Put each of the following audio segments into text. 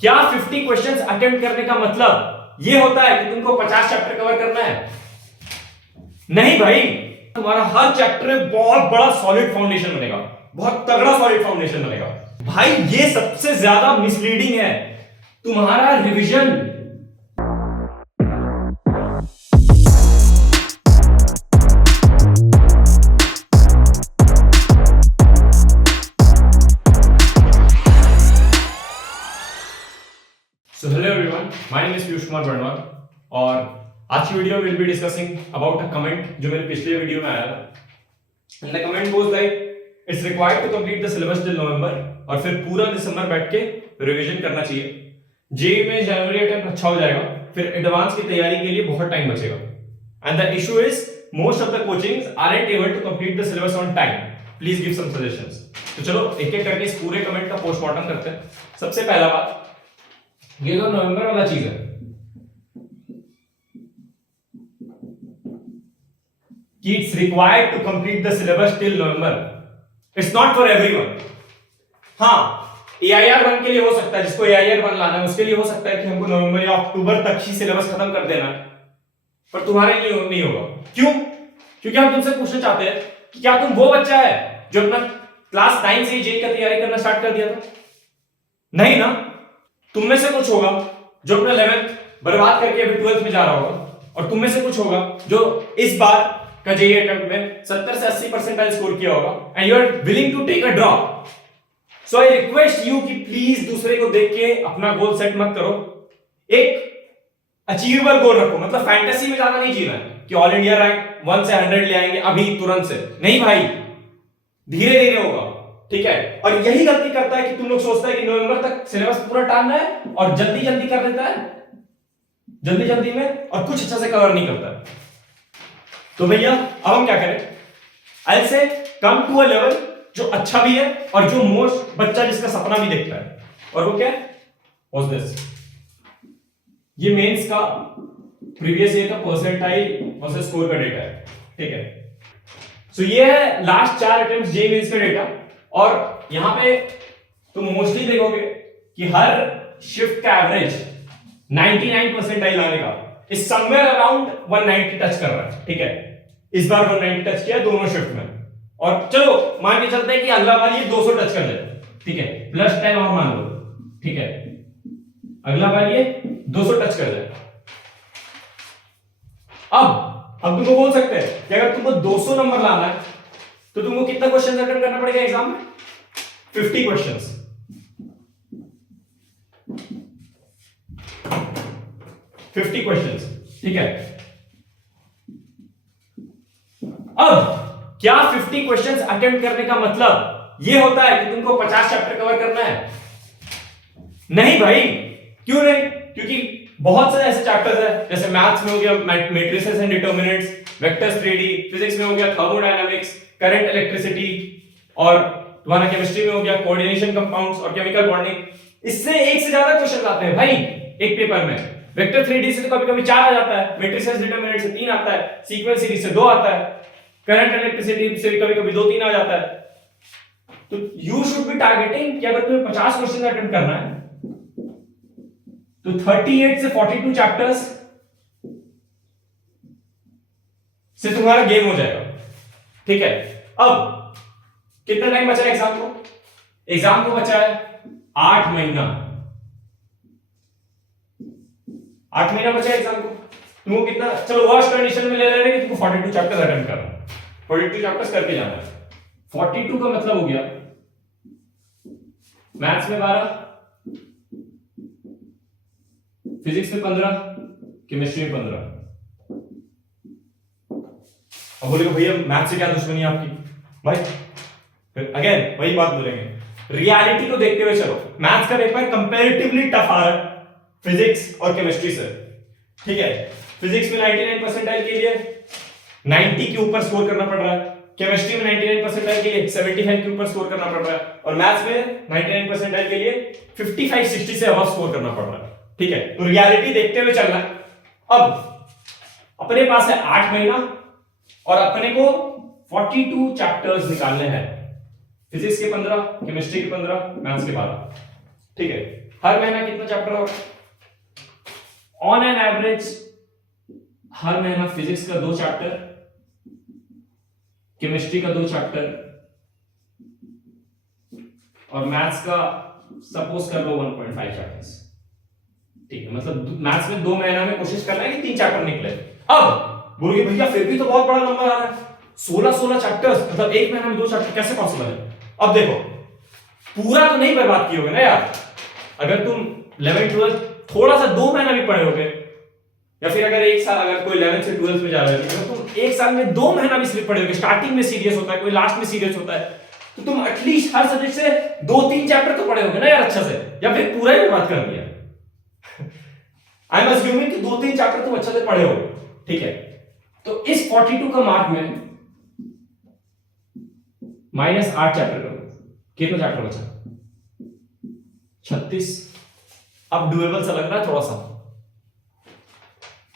क्या 50 questions attempt करने का मतलब ये होता है कि तुमको 50 चैप्टर कवर करना है? नहीं भाई, तुम्हारा हर चैप्टर में बहुत बड़ा सॉलिड फाउंडेशन बनेगा, बहुत तगड़ा सॉलिड फाउंडेशन बनेगा। भाई ये सबसे ज्यादा मिसलीडिंग है, तुम्हारा revision. So hello everyone, my name is Piyush Kumar Barnwal और आज की video will be discussing about a comment जो मेरे पिछले वीडियो में आया था। And the comment goes like it's required to complete the syllabus till November, और फिर पूरा दिसंबर बैठ के रिवीजन करना चाहिए। जेईई में जनवरी अटेम्प्ट अच्छा हो जाएगा, फिर एडवांस की तैयारी के लिए बहुत टाइम बचेगा। And the issue is most of the coachings aren't able to complete the syllabus on time. Please give some suggestions. तो चलो एक एक करके इस पूरे कमेंट का पोस्टमार्टम करते हैं। सबसे पहला बात, ये जो नवंबर वाला चीज है कि it's required to complete the syllabus till November, it's not for everyone. हाँ, AIR 1 के लिए हो सकता है, जिसको AIR 1 लाना है उसके लिए हो सकता है कि हमको नवंबर या अक्टूबर तक ही सिलेबस खत्म कर देना है, पर तुम्हारे लिए नहीं होगा। क्यों? क्योंकि हम तुमसे पूछना चाहते हैं कि क्या तुम वो बच्चा है जो अपना क्लास 9 से जेईई का तैयारी करना स्टार्ट कर दिया था? नहीं ना। तुम में से कुछ होगा जो अपना 11th बर्बाद करके अभी 12th में जा रहा होगा, और तुम में से कुछ होगा जो इस बार का जेईई अटेम्प्ट में 70 से 80 परसेंटाइल स्कोर किया होगा, and you are willing to take a drop. So I request you कि प्लीज दूसरे को देख के अपना गोल सेट मत करो, एक अचीवेबल गोल रखो। मतलब फैंटेसी में ज्यादा नहीं जीना है कि ऑल इंडिया रैंक 1 से 100 ले आएंगे अभी तुरंत से, नहीं भाई, धीरे धीरे होगा, ठीक है। और यही गलती करता है कि तुम लोग सोचता है कि नवंबर तक सिलेबस पूरा टालना है और जल्दी जल्दी कर देता है, जल्दी जल्दी में, और कुछ अच्छा से कवर नहीं करता है। तो भैया अब हम क्या करें? आई से कम टू अ लेवल जो अच्छा भी है और जो मोस्ट बच्चा जिसका सपना भी देखता है, और वो क्या है? What's this? ये मेंस का प्रीवियस ईयर का परसेंटाइल वर्सेस स्कोर का डेटा है, ठीक है। सो ये है लास्ट 4 अटेम्प्ट्स जेईई मेंस का डेटा, और यहां पे तुम मोस्टली देखोगे कि हर शिफ्ट का एवरेज 99 परसेंटाइल आने का इस समवेयर अराउंड 190 टच कर रहा है, ठीक है। इस बार 190 टच किया दोनों शिफ्ट में, और चलो मान के चलते हैं कि अगला बार ये 200 टच कर जाए, ठीक है, प्लस 10 और मान लो, ठीक है, अगला बार ये 200 टच कर जाए। अब तुमको बोल सकते हैं कि अगर तुमको 200 नंबर लाना है तो तुमको कितना क्वेश्चन अटेम्प्ट करना पड़ेगा एग्जाम में? 50 क्वेश्चंस। 50 क्वेश्चंस, ठीक है। अब क्या 50 क्वेश्चंस अटेम्प्ट करने का मतलब ये होता है कि तुमको 50 चैप्टर कवर करना है? नहीं भाई, क्यों नहीं? क्योंकि बहुत सारे ऐसे चैप्टर्स हैं, जैसे मैथ्स में हो गया matrices and determinants, vectors 3D, physics में हो गया थर्मोडायनामिक्स, करंट इलेक्ट्रिसिटी, और तुम्हारा केमिस्ट्री में हो गया कोऑर्डिनेशन कंपाउंड्स और केमिकल बॉन्डिंग। इससे एक से ज्यादा क्वेश्चन आते हैं भाई एक पेपर में। वेक्टर 3D से तो कभी-कभी 4 आ जाता है, मैट्रिसेस डिटरमिनेंट से 3 आता है, सीक्वेंस सीरीज से 2 आता है, करंट इलेक्ट्रिसिटी से कभी-कभी 2-3 आ जाता है। तो यू शुड बी टारगेटिंग कि अगर तुम्हें 50 क्वेश्चन अटेम्प्ट करना है तो 38 से 42 चैप्टर्स से तुम्हारा गेम हो जाएगा, ठीक है। अब कितना टाइम बचा है एग्जाम को? एग्जाम को बचा है 8 महीना। 8 महीना बचा है एग्जाम को। तुमको कितना, चलो वर्स्ट कंडीशन में ले रहे हैं कि तुमको 42 चैप्टर्स अटेम्प्ट करना है, 42 चैप्टर्स करके जाना है। 42 का मतलब हो गया मैथ्स में 12, फिजिक्स में 15, केमिस्ट्री में 15। अब बोलेगा भैया मैथ्स से क्या दुश्मनी है आपकी? भाई फिर अगेन वही बात बोलेंगे, रियलिटी को देखते हुए चलो। मैथ्स का पेपर कंपैरेटिवली टफ आ रहा है फिजिक्स और केमिस्ट्री से, ठीक है। फिजिक्स में 99 परसेंटाइल के लिए 90 के ऊपर स्कोर करना पड़ रहा है, केमिस्ट्री में 99 परसेंटाइल के लिए 75 के ऊपर स्कोर करना पड़ रहा है, और मैथ्स में 99 परसेंटाइल के लिए 55-60 से अबव स्कोर करना पड़ रहा है, ठीक है। तो रियलिटी देखते हुए चलना है। अब अपने पास है 8 महीना, और अपने को 42 चैप्टर्स निकालने हैं, फिजिक्स के 15, केमिस्ट्री के 15, मैथ्स के 12, ठीक है। हर महीना कितना चैप्टर होगा? ऑन एन एवरेज हर महीना फिजिक्स का 2 चैप्टर, केमिस्ट्री का 2 चैप्टर और मैथ्स का सपोज कर लो 1.5 चैप्टर्स। ठीक है, मतलब मैथ्स में 2 महीना में कोशिश करना है कि 3 चैप्टर निकले। अब बोलोगे भैया फिर भी तो बहुत बड़ा नंबर आ रहा है, 16 चैप्टर्स, मतलब एक महीना में 2 चैप्टर कैसे पॉसिबल है? अब देखो पूरा तो नहीं बर्बाद किए होगे ना यार। अगर तुम 11 12 थोड़ा सा 2 महीना भी पढ़े होगे, या फिर अगर एक साल, अगर कोई 11 से 12 में जा रहा है, अगर तुम एक साल में 2 महीना भी सिर्फ पढ़े होगे, स्टार्टिंग में सीरियस होता है, कोई लास्ट में सीरियस होता है, तो तुम एटलीस्ट हर सब्जेक्ट से 2-3 चैप्टर तो पढ़े होगे ना यार अच्छा से, या फिर पूरा ही बर्बाद कर दिया। आई एम अज्यूमिंग कि 2-3 चैप्टर तुम अच्छे से पढ़े हो, ठीक है। तो इस 42 का मार्क में -8 चैप्टर करो, कितना चैप्टर बचा? 36। अब डुएबल सा लग रहा है थोड़ा सा,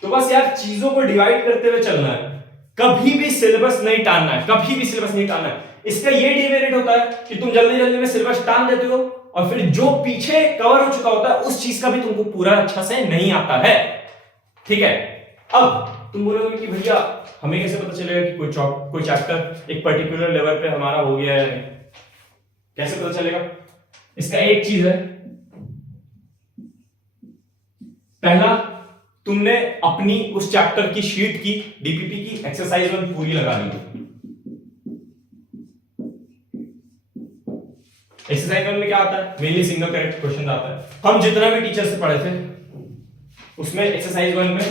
तो बस यार चीजों को डिवाइड करते हुए चलना है, कभी भी सिलेबस नहीं टालना है, कभी भी सिलेबस नहीं टालना है। इसका ये डिमेरिट होता है कि तुम जल्दी जल्दी में सिलेबस टाल देते हो और फिर जो पीछे कवर हो चुका होता है उस चीज का भी तुमको पूरा अच्छा से नहीं आता है, ठीक है। अब तुम बोलोगे कि भैया हमें कैसे पता चलेगा कि कोई चैप्टर एक पर्टिकुलर लेवल पे हमारा हो गया है, कैसे पता चलेगा? इसका एक चीज है, पहला तुमने अपनी उस चैप्टर की शीट की डीपीपी की एक्सरसाइज 1 पूरी लगा ली। एक्सरसाइज 1 में क्या आता है? मेनली सिंगल करेक्ट क्वेश्चन आता है। हम जितना भी टीचर से पढ़े थे उसमें एक्सरसाइज 1 में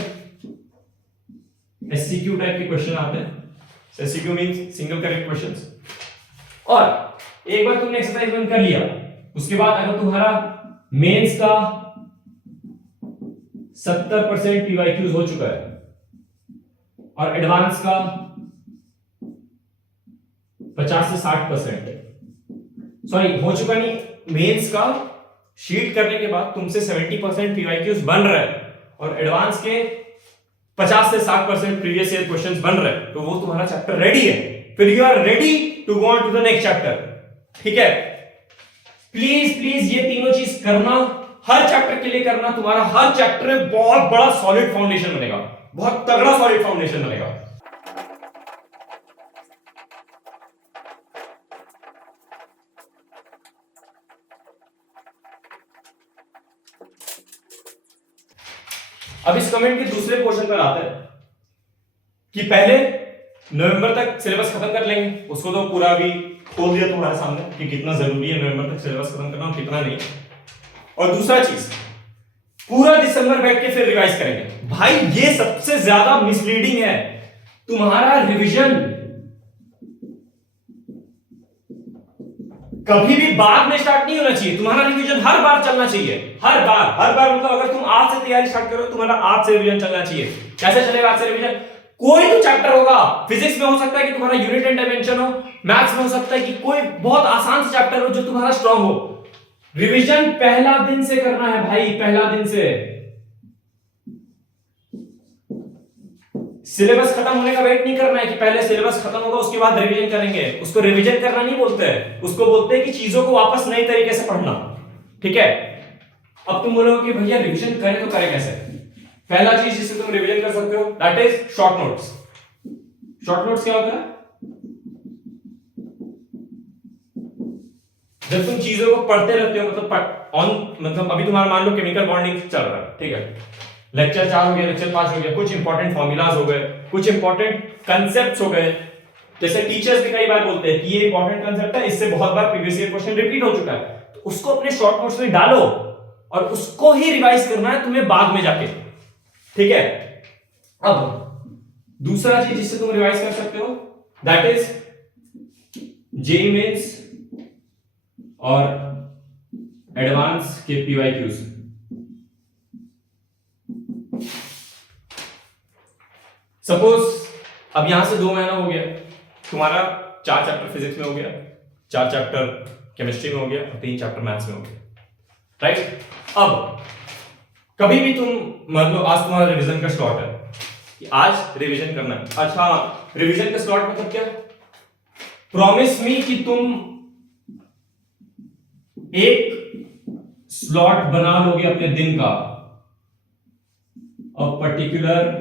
एससीक्यू टाइप के क्वेश्चन आते हैं। SCQ means single correct questions. और एक बार तुमने एक्सरसाइज 1 कर लिया, उसके बाद अगर तुम्हारा मेंस का 70% पीवाईक्यूज हो चुका है और एडवांस का 50 से 60%, सॉरी हो चुका नहीं, मेंस का शीट करने के बाद तुमसे 70% पीवाईक्यूज बन रहा है और एडवांस के 50 से 60% प्रीवियस ईयर क्वेश्चंस बन रहे हैं, तो वो तुम्हारा चैप्टर रेडी है, फिर you are ready to go on to the next chapter, ठीक है। प्लीज प्लीज ये तीनों चीज करना, हर चैप्टर के लिए करना, तुम्हारा हर चैप्टर में बहुत बड़ा सॉलिड फाउंडेशन बनेगा, बहुत तगड़ा सॉलिड फाउंडेशन बनेगा। अब इस कमेंट के दूसरे पोर्शन पर आते हैं कि पहले नवंबर तक सिलेबस खत्म कर लेंगे, उसको तो पूरा भी खोल दिया तुम्हारे सामने कि कितना जरूरी है नवंबर तक सिलेबस खत्म करना और कितना नहीं। और दूसरा चीज, पूरा दिसंबर बैठ के फिर रिवाइज करेंगे। भाई ये सबसे ज्यादा मिसलीडिंग है, तुम्हारा रिवीजन कभी भी बाद में स्टार्ट नहीं होना चाहिए, तुम्हारा रिवीजन हर बार चलना चाहिए, हर बार मतलब अगर तुम आज से तैयारी स्टार्ट करो, तुम्हारा आज से रिवीजन चलना चाहिए। कैसे चलेगा आज से रिवीजन? कोई तो चैप्टर होगा, फिजिक्स में हो सकता है कि तुम्हारा यूनिट एंड डायमेंशन हो, मैथ्स में हो सकता है कि कोई बहुत आसान सा चैप्टर हो जो तुम्हारा स्ट्रांग हो। रिवीजन पहला दिन से करना है भाई, पहला दिन से। सिलेबस खत्म होने का वेट नहीं करना है कि पहले सिलेबस खत्म होगा उसके बाद रिवीजन करेंगे, उसको रिवीजन करना नहीं बोलते हैं, उसको बोलते हैं कि चीजों को वापस नए तरीके से पढ़ना, ठीक है। अब तुम बोलोगे कि भैया रिवीजन करें तो करें कैसे? पहला चीज जिससे तुम रिवीजन कर सकते हो that is short notes. Short notes क्या होता है? जब तुम चीजों को पढ़ते रहते हो, मतलब अभी तुम्हारा मान लो केमिकल बॉन्डिंग चल रहा है, ठीक है, लेक्चर 4 हो गया, लेक्चर 5 हो गया, कुछ इंपॉर्टेंट फॉर्मूलाज हो गए, कुछ इंपॉर्टेंट कंसेप्ट्स हो गए, जैसे टीचर्स भी कई बार बोलते हैं कि ये इंपॉर्टेंट कंसेप्ट है, इससे बहुत बार प्रीवियस ईयर क्वेश्चन रिपीट हो चुका है, तो उसको अपने शॉर्ट नोट्स में डालो और उसको ही रिवाइज करना है तुम्हें बाद में जाके, ठीक है। अब दूसरा चीज जिससे तुम रिवाइज कर सकते हो दैट इज जेईई मेंस और एडवांस के पीवाईक्यूज। सपोज अब यहां से 2 महीना हो गया, तुम्हारा 4 चैप्टर फिजिक्स में हो गया, 4 चैप्टर केमिस्ट्री में हो गया और 3 चैप्टर मैथ्स में हो गया, राइट। अब कभी भी तुम मतलब आज तुम्हारा रिवीजन का स्लॉट है कि आज रिवीजन करना है, अच्छा रिवीजन का स्लॉट मतलब क्या? प्रॉमिस मी कि तुम एक स्लॉट बना लोगे अपने दिन का, a particular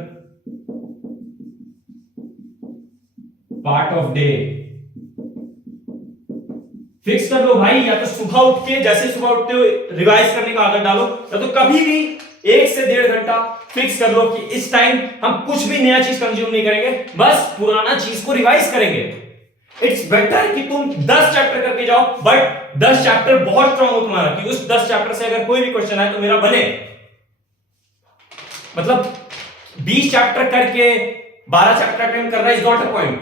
part of day fix कर लो भाई। या तो सुबह उठ के, जैसे सुबह उठते हो रिवाइज करने का आदत डालो, या तो कभी भी 1 से 1.5 घंटा फिक्स कर लो कि इस टाइम हम कुछ भी नया चीज कंज्यूम नहीं करेंगे, बस पुराना चीज को रिवाइज करेंगे। इट्स बेटर कि तुम 10 चैप्टर करके जाओ, बट 10 चैप्टर बहुत स्ट्रांग हो तुम्हारा, कि उस 10 चैप्टर से अगर कोई भी क्वेश्चन आए तो मेरा बने। मतलब 20 चैप्टर करके 12 चैप्टर अटेम्प्ट करना इज नॉट अ पॉइंट।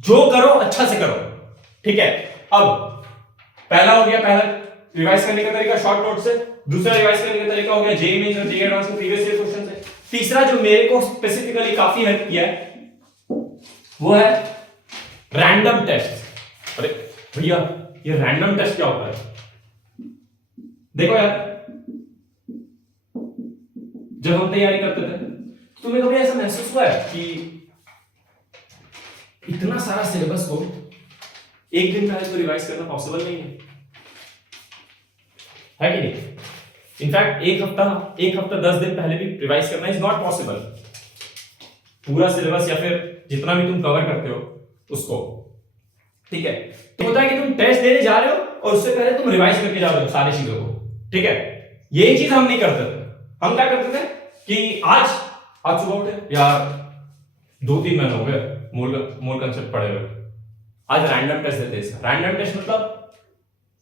जो करो अच्छा से करो, ठीक है। अब पहला हो गया, पहला रिवाइज करने का तरीका शॉर्ट नोट से। दूसरा रिवाइज करने का तरीका हो गया जेईई मेंस और जेईई एडवांस के प्रीवियस ईयर क्वेश्चन से। तीसरा जो मेरे को स्पेसिफिकली काफी हेल्प किया है वो है रैंडम टेस्ट। अरे भैया ये रैंडम टेस्ट क्या होता है? देखो यार, जब हम तैयारी करते थे तो तुम्हें कभी ऐसा महसूस हुआ है कि इतना सारा सिलेबस को एक दिन पहले तो रिवाइज करना पॉसिबल नहीं है कि नहीं? इनफैक्ट एक हफ्ता 10 दिन पहले भी रिवाइज करना इज नॉट पॉसिबल। पूरा सिलेबस या फिर जितना भी तुम कवर करते हो उसको, ठीक है। तो होता है कि तुम टेस्ट देने जा रहे हो और उससे पहले तुम रिवाइज करके जा रहे हो सारी चीजों को, ठीक है। यही चीज हम नहीं करते थे। हम क्या करते थे कि आज सुबह उठे यार, 2-3 महीने हो गए मूल कंसेप्ट पढ़े हुए, आज रैंडम टेस्ट देते हैं। रैंडम टेस्ट मतलब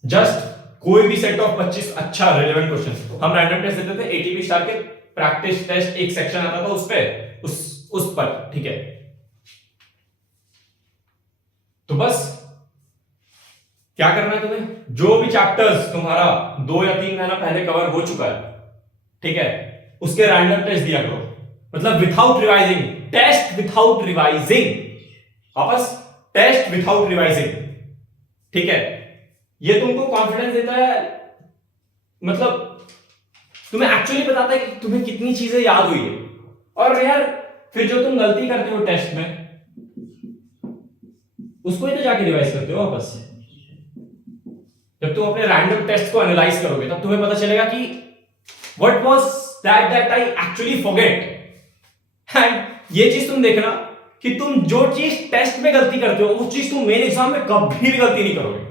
जस्ट कोई भी सेट ऑफ 25 अच्छा रेलेवेंट क्वेश्चन हम रैंडम टेस्ट देते थे। एटीपी स्टार के प्रैक्टिस टेस्ट एक सेक्शन आता था उस पर, ठीक है। तो बस क्या करना है तुम्हें, जो भी चैप्टर्स तुम्हारा 2 या 3 महीना पहले कवर हो चुका है, ठीक है, उसके रैंडम टेस्ट दिया करो। मतलब without revising, test without revising, वापस टेस्ट विथआउट रिवाइजिंग, ठीक है। ये तुमको कॉन्फिडेंस देता है, मतलब तुम्हें एक्चुअली बताता है कि तुम्हें कितनी चीजें याद हुई है। और यार फिर जो तुम गलती करते हो टेस्ट में, उसको ही तो जाके रिवाइज करते हो वापस। जब तुम अपने रैंडम टेस्ट को एनालाइज करोगे तब तुम्हें पता चलेगा कि what was that I actually forget. And ये चीज तुम देखना कि तुम जो चीज टेस्ट में गलती करते हो वो चीज तुम मेन एग्जाम में कभी भी गलती नहीं करोगे।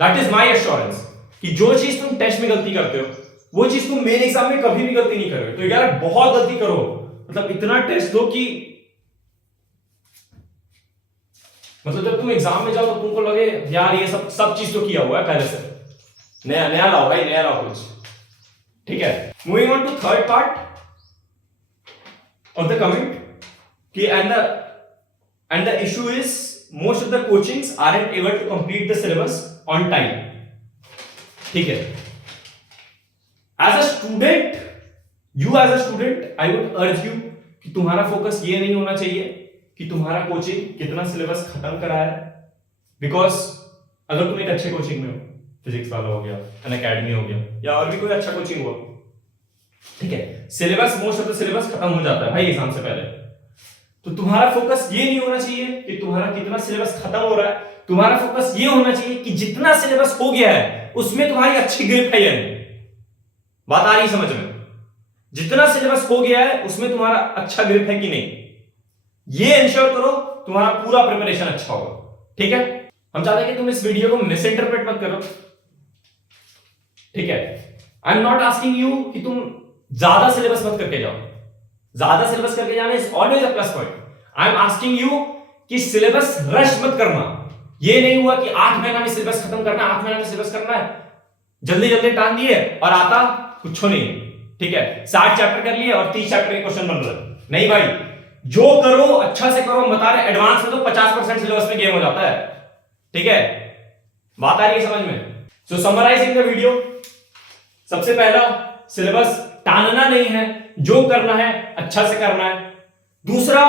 दैट इज माई एश्योरेंस कि जो चीज तुम टेस्ट में गलती करते हो वो चीज तुम मेन एग्जाम में कभी भी गलती नहीं करोगे। तो यार बहुत गलती करो, मतलब इतना टेस्ट दो कि मतलब जब तुम एग्जाम में जाओ तो तुमको लगे यार ये सब चीज तो किया हुआ है पहले से, नया लाओ भाई, नया लाओ कुछ, ठीक है। Moving on to third part of the comment कि and the issue is most of the coachings aren't able to complete the syllabus on time, ठीक है। as a student I would urge you कि तुम्हारा focus ये नहीं होना चाहिए कि तुम्हारा कोचिंग कितना सिलेबस खत्म करा है, बिकॉज अगर तुम एक अच्छे कोचिंग में हो, फिजिक्स वाला हो गया, अन अकेडमी हो गया, या और भी कोई अच्छा कोचिंग हुआ, ठीक है, syllabus most of the syllabus खत्म हो जाता है भाई एग्जाम से पहले। तो तुम्हारा फोकस ये नहीं होना चाहिए कि तुम्हारा कितना सिलेबस खत्म हो रहा है, तुम्हारा फोकस ये होना चाहिए कि जितना सिलेबस हो गया है उसमें तुम्हारी अच्छी ग्रिप है या नहीं। बात आ रही समझ में? जितना सिलेबस हो गया है उसमें तुम्हारा अच्छा ग्रिप है कि नहीं, ये इंश्योर करो तुम्हारा पूरा प्रिपरेशन अच्छा होगा, ठीक है। हम चाहते हैं कि तुम इस वीडियो को मिस इंटरप्रेट मत करो, ठीक है। I am not asking you कि तुम ज्यादा सिलेबस मत करके जाओ, ज्यादा सिलेबस करके जाना is always a plus point. I am asking you कि सिलेबस रश मत करना। ये नहीं हुआ कि 8 महीना में सिलेबस खत्म करना, 8 महीना में सिलेबस करना है, जल्दी जल्दी टांग दिए और आता कुछ नहीं, ठीक है। 60 चैप्टर कर लिए और 30 चैप्टर के क्वेश्चन बन रहे, नहीं भाई, जो करो अच्छा से करो। बता रहे एडवांस में तो 50% सिलेबस में गेम हो जाता है, ठीक है। बात आ रही है समझ में? सो समराइजिंग द वीडियो, सबसे पहला सिलेबस टानना नहीं है, जो करना है अच्छा से करना है। दूसरा,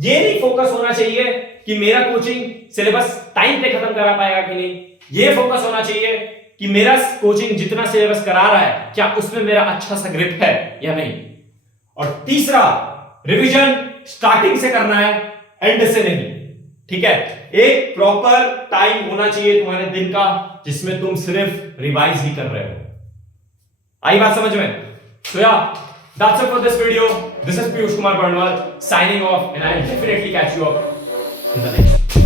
ये नहीं फोकस होना चाहिए कि मेरा कोचिंग सिलेबस टाइम पे खत्म करा पाएगा कि नहीं, ये फोकस होना चाहिए कि मेरा कोचिंग जितना सिलेबस करा रहा है क्या उसमें मेरा अच्छा सा ग्रिप है या नहीं। और तीसरा, रिवीजन स्टार्टिंग से करना है, एंड से नहीं, ठीक है। एक प्रॉपर टाइम होना चाहिए तुम्हारे दिन का जिसमें तुम सिर्फ रिवाइज ही कर रहे हो, आई बात समझ में? So yeah, that's it for this video. This is Piyush Kumar Barnwal signing off, and I'll definitely catch you up in the next.